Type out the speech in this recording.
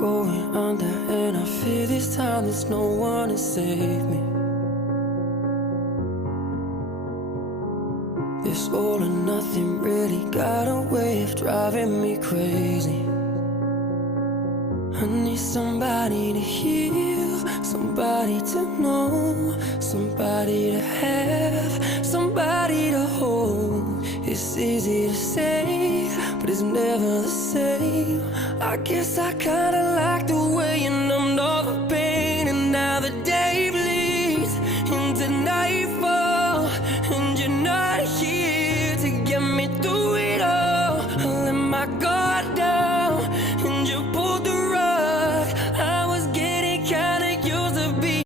going under, and I fear this time there's no one to save me. This all or nothing really got a way of driving me crazy. I need somebody to heal, somebody to know, somebody to have, somebody to hold. It's easy to say, but it's never the same. I guess I kinda like the way you numbed all the pain, and now the day bleeds into night.